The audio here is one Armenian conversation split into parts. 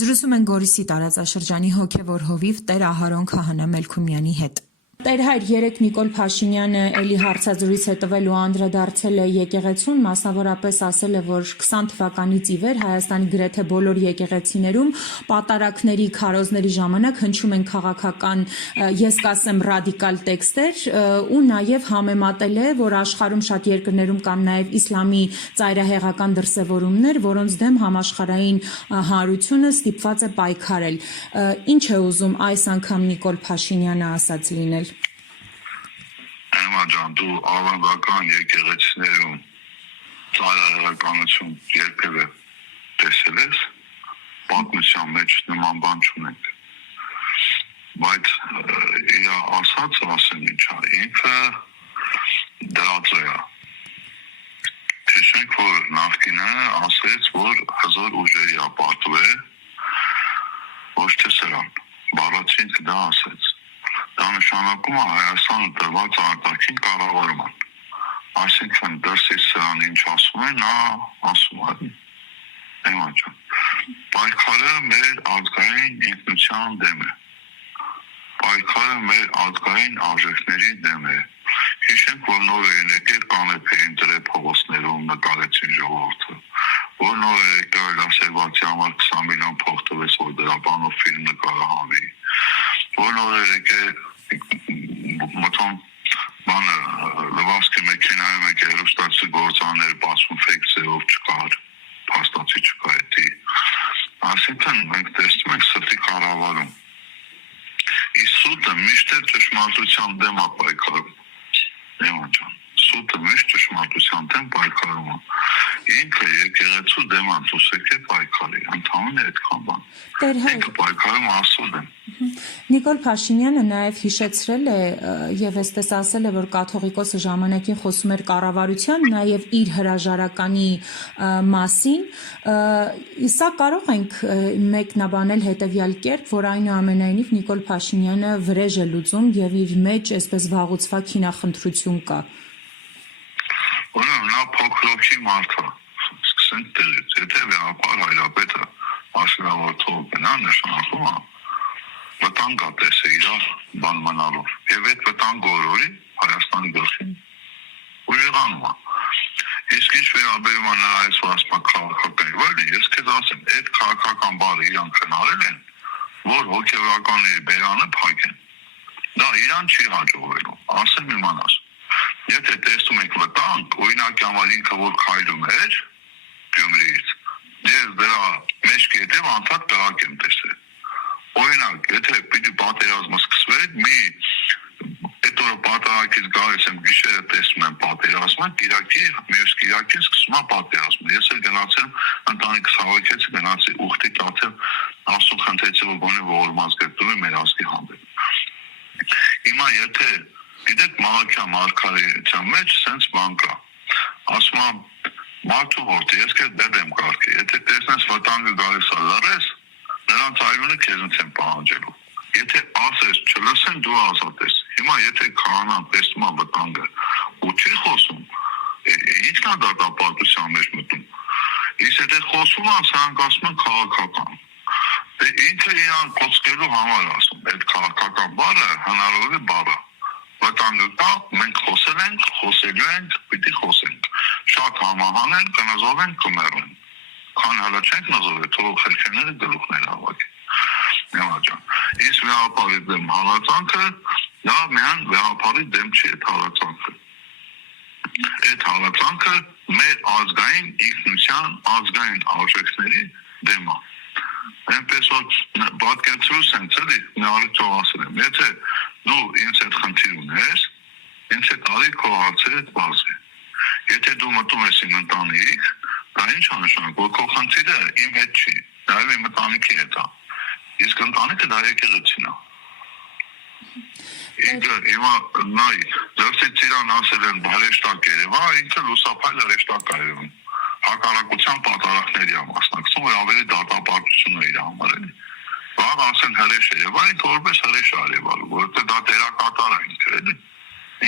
Զրուցում են Գորիսի տարածաշրջանի հոգևոր հովիվ Տեր Ահարոն Քահանա Մելքումյանի հետ։ Տեր Հայր, երեկ Նիկոլ Փաշինյանը էլի հարցազրույց է տվել ու անդրադարձել է եկեղեցուն, մասնավորապես ասել է, որ 20 թվականից ի վեր Հայաստանի գրեթե բոլոր եկեղեցիներում պատարագների, քարոզների ժամանակ հնչում են քաղաքական, ես կասեմ, ռադիկալ տեքստեր ու նաև համեմատել է, որ աշխարհում շատ երկրներում կան նաև իսլամի ծայրահեղական դրսևորումներ, որոնց դեմ համաշխարհային հանրությունը ստիպված է պայքարել։ Ինչ է ուզում այս անգամ Նիկոլ Փաշինյանը ասած լինել։ Էմա ջան, դու ավանդական եկեղեցիներում ծայրահեղականություն երբևէ տեսել ես, պատմության մեջ նման բան չունենք, բայց իր ասածը ասեն ինչա, ինքը դրածո է։ Հիշենք, որ նախկինը ասեց, որ հզոր ուժերի ապարտվել, ոչ թե սրան, բառացին դա ասեց։ Դա նշանակում է Հայաստանը տրված արտաքին կառավարման։ Այսինքն դրսից սրան ինչ ասում է, նա ասում է։ Էմա ջան, պայքարը մեր ազգային ինքնության դեմ է։ Պայքարը մեր ազգային արժեքների դեմ է։ Հիշենք, որ նոր է եկել կանեփերին դրե փողոցներում նկարեցին ժողովուրդը, որ նոր է եկել ասելվածի համար 20 միլիոն փող տվեց, որ դրա բանով ֆիլմ նկարահանվի, որ նոր է եկել մտան բանը լվասկի մեքենայում եկել հեռուստացի գործաներ բացում ֆեքսերով չկար, փաստացի չկա էդի։ Այսինքն մենք տեսնում ենք սրտի կառավարում։ Իսկ սուտը միշտ է ճշմարտության դեմ է պայքարում։ Էմա ջան, սուտը միշտ ճշմարտության դեմ պայքարում է։ Ինքը եկեղեցու դեմ է դուս եկել պայքարի, ընդհանուր է այդքան բան։ Ինքը պայքարում Աստծո դեմ։ Նիկոլ Փաշինյանը նաև հիշեցրել է եւ այսպես ասել է, որ կաթողիկոսը ժամանակին խոսում էր կառավարության, նաև իր հրաժարականի մասին։ Սա կարող ենք մեկնաբանել հետեւյալ կերպ, որ այնուամենայնիվ Նիկոլ Փաշինյանը վրեժ է լուծում եւ իր մեջ այսպես վաղուցված քինախնդրություն կա։ Ուրեմն նա փոքրոքի մարդ է։ Սկսենք դերից, եթե վեհապար հայրապետը ասել է, որ թող գնա, նշանակում է վտանգ է տեսել իր բան մնալով։ Եվ այդ վտանգը օրորի Հայաստանի գլխին ուժեղանում է։ Իսկ ինչ վերաբերում է նրա այս ասма քաղաքական վայրը, ես քեզ ասեմ, այդ քաղաքական բառը իրանք հնարել են, որ հոգեվականների բերանը փակեն։ Դա իրան չի հաջողվելու, ասեմ իմանաս։ Եթե տեսնում եք վտանգ, օրինակ համար ինքը որ քայլում էր Գյումրիից, ես դրա մեջ կետև անդադ կրակ եմ տեսել։ Օրինակ, եթե պիտի պատերազմը սկսվեր, այդ օրը պատահակից գալիս եմ գիշերը տեսնում եմ պատերազմը, կիրակի, մյուս կիրակին սկսում է պատերազմը։ Ես էլ գնացել ընտանիքս հավաքեցի, գնացի ուխտի տացել, Աստծուն խնդրեցի, որ գոնե ողորմած կերտում է մեր ազգի հանդեպ։ Հիմա եթե գիտեք մահացան մարգարեության մեջ սենց բան կա։ Ասում եմ մարդու որդի, ես քեզ դեպ եմ կարգի, եթե տեսնես վտանգը գալիս է լռես, նրանց այունը քեզնից են պահանջելու։ Եթե ասես չլսեն, դու ազատ ես։ Հիմա եթե քահանան տեսնում է վտանգը ու չի խոսում, ի՞նչն է դատապարտության մեջ մտնում։ Իսկ եթե խոսում են, սրանք ասում են քաղաքական։ Դե ինքը իրան կոծկելու համար ասում, այդ քաղաքական բառը հնարավոր է բառ է։ Վտանգը կա, մենք խոսել ենք, խոսելու ենք, պիտի խոսենք։ Շատ համահան են, կնզով են, կմեռουν։ Քան հələ չենք նզովել, թող խելքերները գլուխներ հավաքեն։ Նեմա ջան, իսկ վեհապարի դեմ հալածանքը, դա միան վեհապարի դեմ չի այդ հալածանքը։ Այդ հալածանքը մեր ազգային ինքնության, ազգային արժեքների դեմ է։ Այնպես որ պատկերացրուս են ցելի նարիթով ասել եմ, եթե դու ինձ այդ խնդիր ունես, ինձ հետ արի քո հարցերը բացի։ Եթե դու մտում ես իմ ընտանիք, դա ինչ նշանակում, որ քո խնդիրը իմ հետ չի, նաև իմ ընտանիքի հետ է։ Իսկ ընտանիքը դա եկեղեցին է։ Ինքը հիմա նայ, դրսից իրան ասել են հրեշտակ Երևա, ինքը լուսափայլ հրեշտակ է Երևան։ Հակառակության պատարակների է մասնակցում, որ ավելի դատապարտություն է իր համար էլի։ Բաղ ասեն հրեշ Երևա, ինքը որպես հրեշ է Երևալու, որովհետև դա դերակատար է ինքը էլի։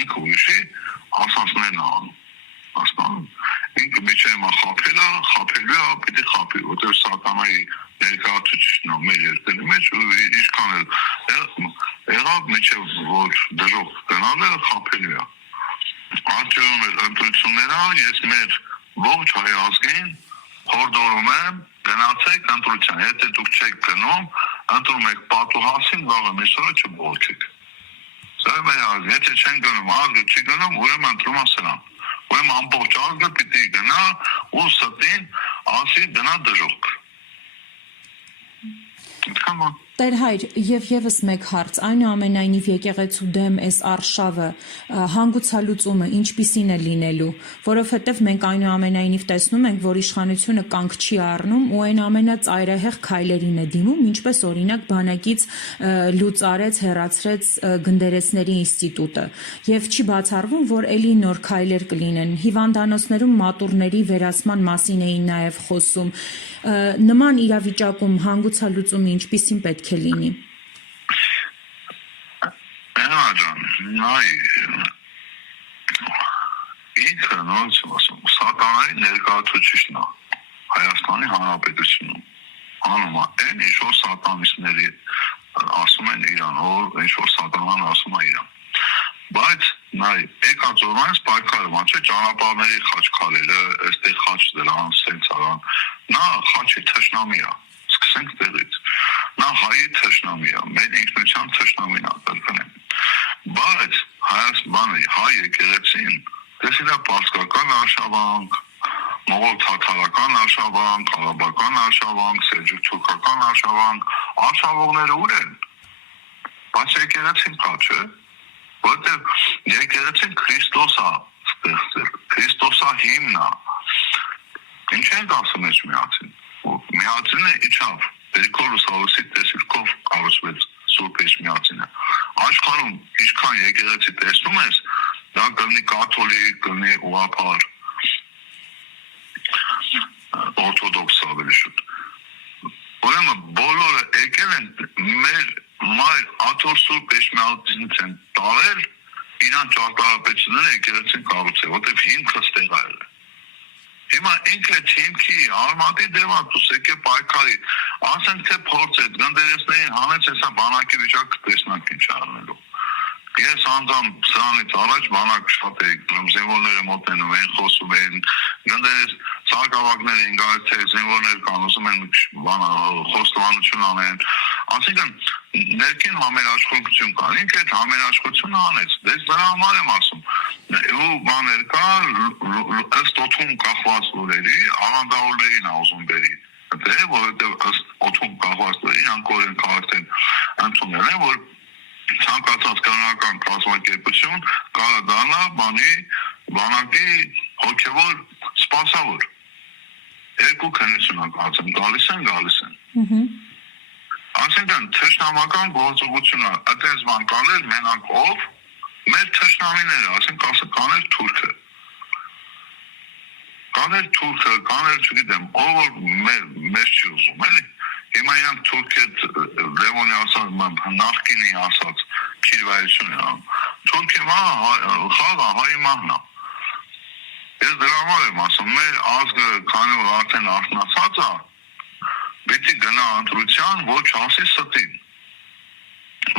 Ինքը ուրիշի ասածներն է անում։ Ասնում, ինքը միջև խափել է, խափելու է, պիտի խափի, որտեղ սատանայի ներկայացուցիչն մեր երկրի մեջ ու ինչքան էլ եղավ միջև որ դժոխք գնալը խաբելու է արդյոք մեր ընտրությունները ես մեր ողջ հայ ազգին հորդորում եմ գնացեք ընտրության եթե դուք չեք գնում ընտրում եք պատուհասին վաղը միսորը չբողոքեք սա մեր ազգ եթե չեն գնում ազգը չի գնում ուրեմն ընտրում է սրան ուրեմն ամբողջ ազգը պիտի գնա ու ստին ասի գնա դժոխք Տեր հայր, եւ եւս մեկ հարց, այնուամենայնիվ եկեղեցու դեմ այս արշավը, հանգուցալուծումը ինչպիսին է լինելու, որովհետեւ մենք այնուամենայնիվ տեսնում ենք, որ իշխանությունը կանգ չի առնում ու այն ամենածայրահեղ քայլերին է դիմում, ինչպես օրինակ բանակից լուծարեց, հեռացրեց գնդերեսների ինստիտուտը, եւ չի բացառվում, որ ելի նոր քայլեր կլինեն, հիվանդանոցներում մատուրների վերացման մասին էին նաեւ խոսում, նման իրավիճակում հանգուցալուծումը ինչպիսին պետք է լինի։ Ջան, նայ ինքը նույնս ասում, սատանայի ներկայացուցիչն է Հայաստանի Հանրապետությունում։ Անում է այն ինչ-որ սատանիստների ասում են իրան, որ ինչ-որ սատանան ասում է իրան։ Բայց նայ, եկած օրվանից պայքարում, չէ՞ ճանապարհների խաչքարերը, այստեղ խաչ դրան, սենց արան։ Նա խաչի թշնամի է։ Սկսենք տեղից։ Նա հայի թշնամի է, մեր ինքնության թշնամին է կրկնեմ։ Բայց հայ եկեղեցին տեսել է պարսկական արշավանք, մողոլ թաթարական արշավանք, արաբական արշավանք, սելջուկ-թուրքական արշավանք, արշավողները ուր են։ Բայց եկեղեցին կա, չէ՞։ Որտեղ եկեղեցին Քրիստոս է ստեղծել, Քրիստոսա հիմն է։ Ինչ ենք ասում այս միացին։ Միացինը իջավ Պերիկոս Սալոսի տեսիլքով կառուցվեց Սուրբ Էջմիածինը։ Աշխարհում ինչքան եկեղեցի տեսնում ես, դա կլինի կաթոլիկ, կլինի ուղղափառ, օրթոդոքս ավելի շուտ։ Ուրեմն բոլորը եկել են մեր մայր աթոռ Սուրբ Էջմիածինից են տարել իրան ճարտարապետությունները եկեղեցին կառուցել, որտեղ հիմքը ստեղ է։ Հիմա ինքը թիմքի արմատի դեմատուս եկե պայքարի, ասենք թե փորձեց, գնդերեսներին հանեց հեսա բանակի վիճակը տեսնանք ինչ արնելու։ Ես անձամբ սրանից առաջ բանակ շատ էի գնում, զինվորները մոտենում էին, խոսում էին, գնդերես սարկավակներ էին գալիս, թե զինվորներ կան, ուզում են խոստովանություն անեն, ասիկն ներքին համերաշխողություն կան, ինքը այդ համերաշխողությունը անեց, դες դրա համար եմ ասում, ու բաներ կա, ըստ օդում կախված լուրերի, ավանդավորներին է ուզում բերի, դե որովհետև ըստ օդում կախված լուրերի, անկորեն քաղաքեն ընդունել են, որ ցանկացած կառավարական կազմակերպություն կարող է դառնալ բանակի հոգևոր սպասավոր։ Երկու քննություն ակածեմ, գալիս են։ Այսինքն թշնամական գործողությունը այդպես բան կանել մենակ ով մեր թշնամիները, ասենք ասը կանել թուրքը, կանել չգիտեմ, ով որ մեր չի ուզում, էլի։ Հիմա իրանք թուրքետ Լևոնի ասած, նախկինի ասած քիրվայություն են անում։ Թուրքի խաղը հայի մահն է։ Ես դրա համար եմ ասում, մեր ազգը քանի որ արդեն արթնացած է, պիտի գնա ընտրության, ոչ ասի ստին,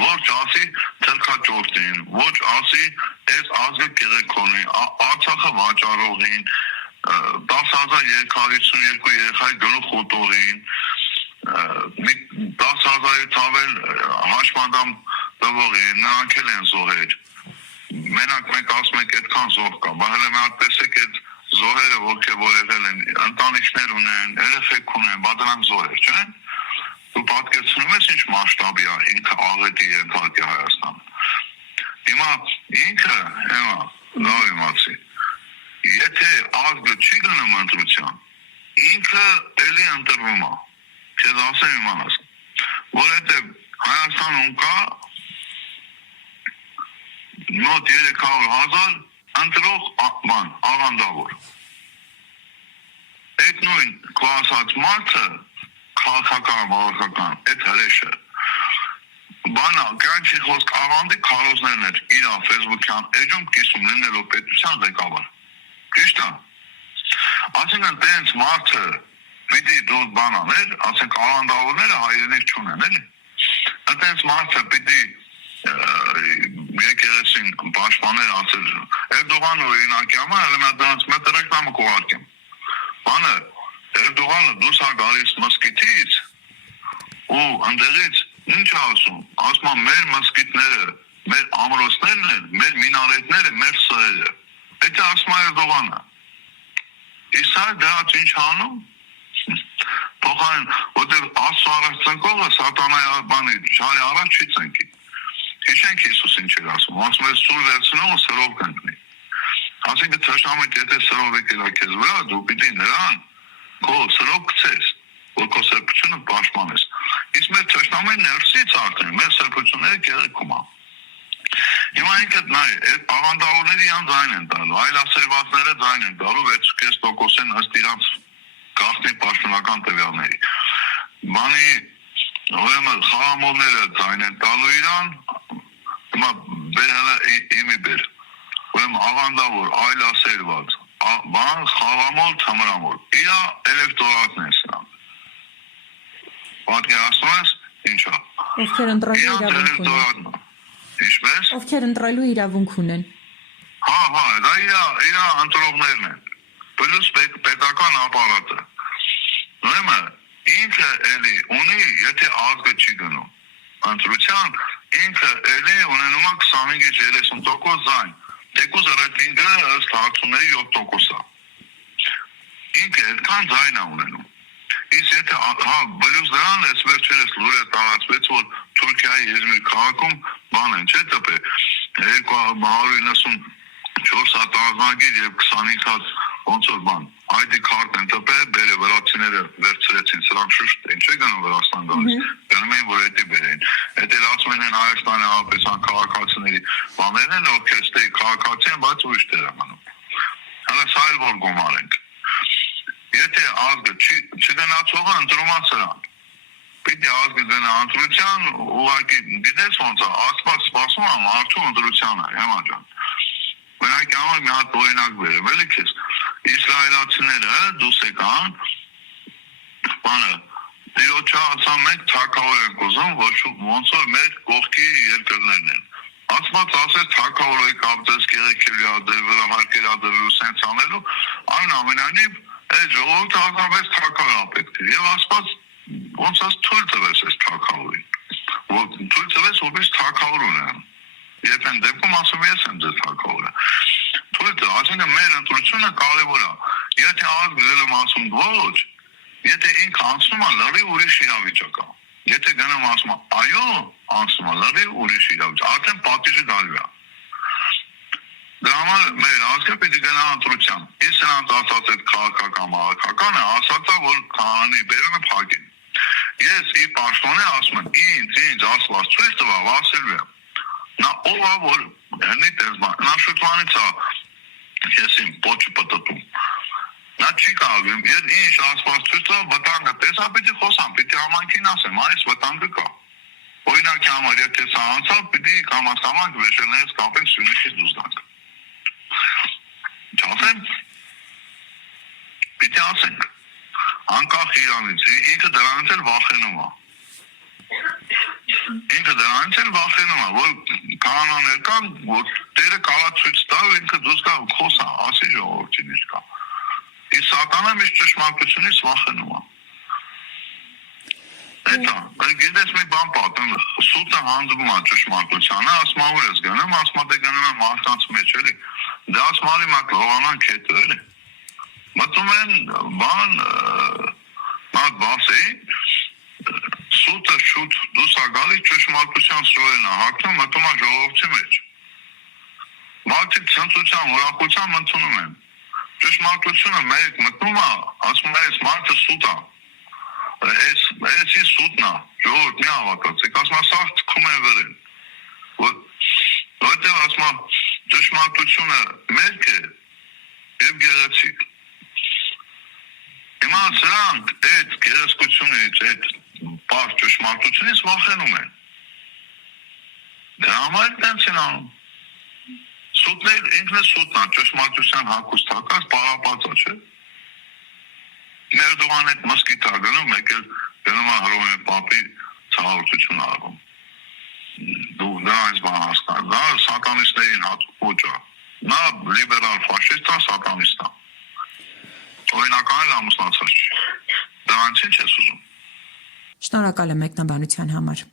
ոչ ասի թրքաճորտին, ոչ ասի այս ազգը կեղեքոնի, Արցախը վաճառողին, 10,000 երկարություն երեխայի գլուխ ուտողին, 10,000-ից ավել հաշմանդամ տվողին, նրանք էլ են զոհեր։ Մենակ մենք ասում ենք այդքան զոհ կա, բայց հələ մենք տեսեք այդ զոհերը ոգևորել են, ընտանիքներ ունեն, երեխեք ունեն, բայց դրանք զոհեր, չէ՞։ Դու պատկերացնում ես ինչ մասշտաբի է ինքը աղետի ենթարկի Հայաստանը։ Հիմա ինքը, լավ իմացի, եթե ազգը չի գնում ընտրության, ինքը էլի ընտրվում է։ Չես ասեմ իմանաս, որովհետև Հայաստանում կա մոտ 300,000 ընտրող աղանդավոր։ Այդ նույն կլասած մարդը քաղաքական, այդ հրեշը բանա, կյանքի խոսք աղանդի քարոզներն էր իր ֆեյսբուքյան էջում կիսում լինելով պետության ղեկավար։ Ճիշտ է։ Այսինքն տենց մարդը պիտի դու բան աներ, ասենք ավանդավորները հայրենիք չունեն, էլի։ Այդպես մարդը պիտի եկեղեցին պաշտպաներ ասել։ Էրդողանը օրինակի համար դրանց մեծ ռեկլամը կուղարկեմ։ Բանը Էրդողանը դուրս է գալիս մսկիթից ու ընդեղից ինչ ասում։ Ասում է մեր մսկիթները, մեր ամրոցներն են, մեր մինարետները, մեր սրերը։ Դա ասում է Էրդողանը։ Իսկ դրանց ինչ անում։ Փոխարեն, որտեղ Աստծո առաջ ծնկողը սատանայի բանի ճարի առաջ չի ծնկի։ Հիշենք Հիսուս ինչ էր ասում, ասում է սուր վերցնողը սրով կընկնի։ Ասենք թշնամիդ եթե սրով եկել է քեզ վրա, դու պիտի նրան քո սրով գցես, որ քո սրբությունը պաշտպանես։ Իսկ մեր թշնամին ներսից արդեն մեր սրբությունները կեղեքում է։ Հիմա ինքդ նայ, այդ աղանդավորների ան ձայն են տալու, այլասերվածները ձայն են տալու 6% են ըստ իրանց գաղտնի պաշտոնական տվյալների։ Բանի ուրեմն խաղամոլները ձայն են տալու իրան, հիմա բերելը իմի բեր, ուրեմն աղանդավոր, այլասերված, բան խաղամոլ, թմրամոլ, իրա էլեկտորատն են սրանք։ Պատկերացնում ես, ինչա։ Ովքեր ընտրելու իրավունք ունեն։ Ինչպես։ Ովքեր ընտրելու իրավունք ունեն։ Հա, դա իրա ընտրողներն են։ Պլյուս պետական ապարատը։ Ուրեմն ինքը էլի ունի, եթե ազգը չի գնում ընտրության, ինքը էլի ունենում է 25-ից 30% ձայն։ Թեկուզ ռեյտինգը ըստ հարցումների 7% է։ Ինքը այդքան ձայն է ունենում։ Իսկ եթե բլյուս դրան էս վերջերս լուրը տարածվեց, որ Թուրքիայի Իզմիր քաղաքում բան են, չէ՞ տպե 294 հատ ազնագիր եւ 25 հատ ոնց որ բան ID card են տպել, բերը վրացիները վերցրեցին, սրանք շուշտ են, չէ՞ գնում Վրաստան գալիս, գնում են, որ էդի բերեն։ Էդ էլ ասում են Հայաստանի Հանրապետության քաղաքացիների բաներն են, ովքեր ստե քաղաքացի են, բայց ուրիշ տեղ են անում։ Հələ սա էլ որ գումար ենք։ Եթե ազգը չգնացողը ընտրում է սրան, պիտի ազգը գնա ընտրության, ուղղակի գիտես ոնց է, Աստված սպասում է մարդու ընտրությանը, հիմա ջան։ Մենակ համար մի հատ օրինակ բերեմ, էլի քեզ։ Իսրայելացիները դուրս եկան, բանը, դիրոջը ասա մենք թագավոր ենք ուզում, ոչ ոնց որ մեր կողքի երկրներն են։ Աստված ասեց թագավորի կապտես կեղեքելի ադեր վրա հարկերադրելու սենց անելու, այնուամենայնիվ այդ ժողովուրդը ազնվեց թագավորը պետք է։ Եվ Աստված ոնց ասած թույլ տվեց այս թագավորին։ Թույլ տվեց որպես թագավոր ունեն։ Եթե են դեպքում ասում ես եմ ձեր թագավորը։ Թույլ տվեց, այսինքն մեր ընտրությունը կարևոր է։ Եթե ազգը գնում ասում ոչ, եթե ինքը անցնում է լրիվ ուրիշ իրավիճակ է։ Եթե գնում ասում է այո, անցնում է լրիվ ուրիշ իրավիճակ, արդեն պատիժը գալու է։ Դրա համար մեր ազգը պիտի գնա ընտրության։ Իսկ նրանց ասած այդ քաղաքական մաղաքականը ասած է, որ քանի բերանը փակեն։ Ես ի պաշտոնե ասում եմ, ինձ Աստված ցույց տվա Վասիլը։ Նա ով է որ հենի տեսման, նա շուտվանից է ես իմ պոչը պատտում։ Նա չի կարող, ես ինչ Աստված ցույց տվա վտանգը տեսա, պիտի խոսամ, պիտի համանքին ասեմ, այս վտանգը կա։ Օրինակի համար եթե սա անցավ, պիտի կամաց-կամաց վերջերներից կապենք Սյունիքից դուրս գանք։ Չասեմ, պիտի ասենք, անկախ իրանից, ինքը դրանից էլ վախենում է։ Ինքը դրանից էլ վախենում է, որ կանոններ կան, որ տերը կարա ցույց տա, ինքը դուրս գա խոսա, ասի ժողովրդին ինչ կա։ Իսկ սատանը միշտ ճշմարտությունից վախենում է։ Էտա, գիտես մի բան պատում, սուտը հանդիպում է ճշմարտությանը, ասում որ ես գնում, ասում դե գնում եմ մարդկանց մեջ, էլի։ Դա ասմալի մակ լողանան քետը, էլի։ Մտում են բան, մատ բասեի, սուտը շուտ դուրս է գալիս ճշմարտության սրորեն է հագնում, մտում է ժողովրդի մեջ։ Մարդիկ ցնծության, ուրախության ընդունում են։ Ճշմարտությունը մեկ մտնում է, ասում է, այս մարդը սուտ է։ Էսի սուտն է, ժողովուրդ մի հավատացեք, ասում է, սա թքում են վերեն։ Որտեղ ասում է, ճշմարտությունը մեկ է և գեղեցիկ։ Հիմա սրանք այդ գեղեցկությունից, այդ բարդ ճշմարտությունից վախենում են։ Դրա համար տենց են անում։ Սուտներ ինքն է սուտնա, ճշմարտության հակուստ հակած պարապածա, չէ։ Էրդողան այդ մսկիթ ա գնում, մեկ էլ գնում է Հռոմի պապի ցավալություն արվում։ Դու դա այս բան հասկանալ, դա սատանիստներին հատուկ ոչ է։ Նա լիբերալ ֆաշիստ է, սատանիստ է։ Օրինական էլ ամուսնացած չի։ Դրանց ինչ ես ուզում։ Շնորհակալ եմ մեկնաբանության համար։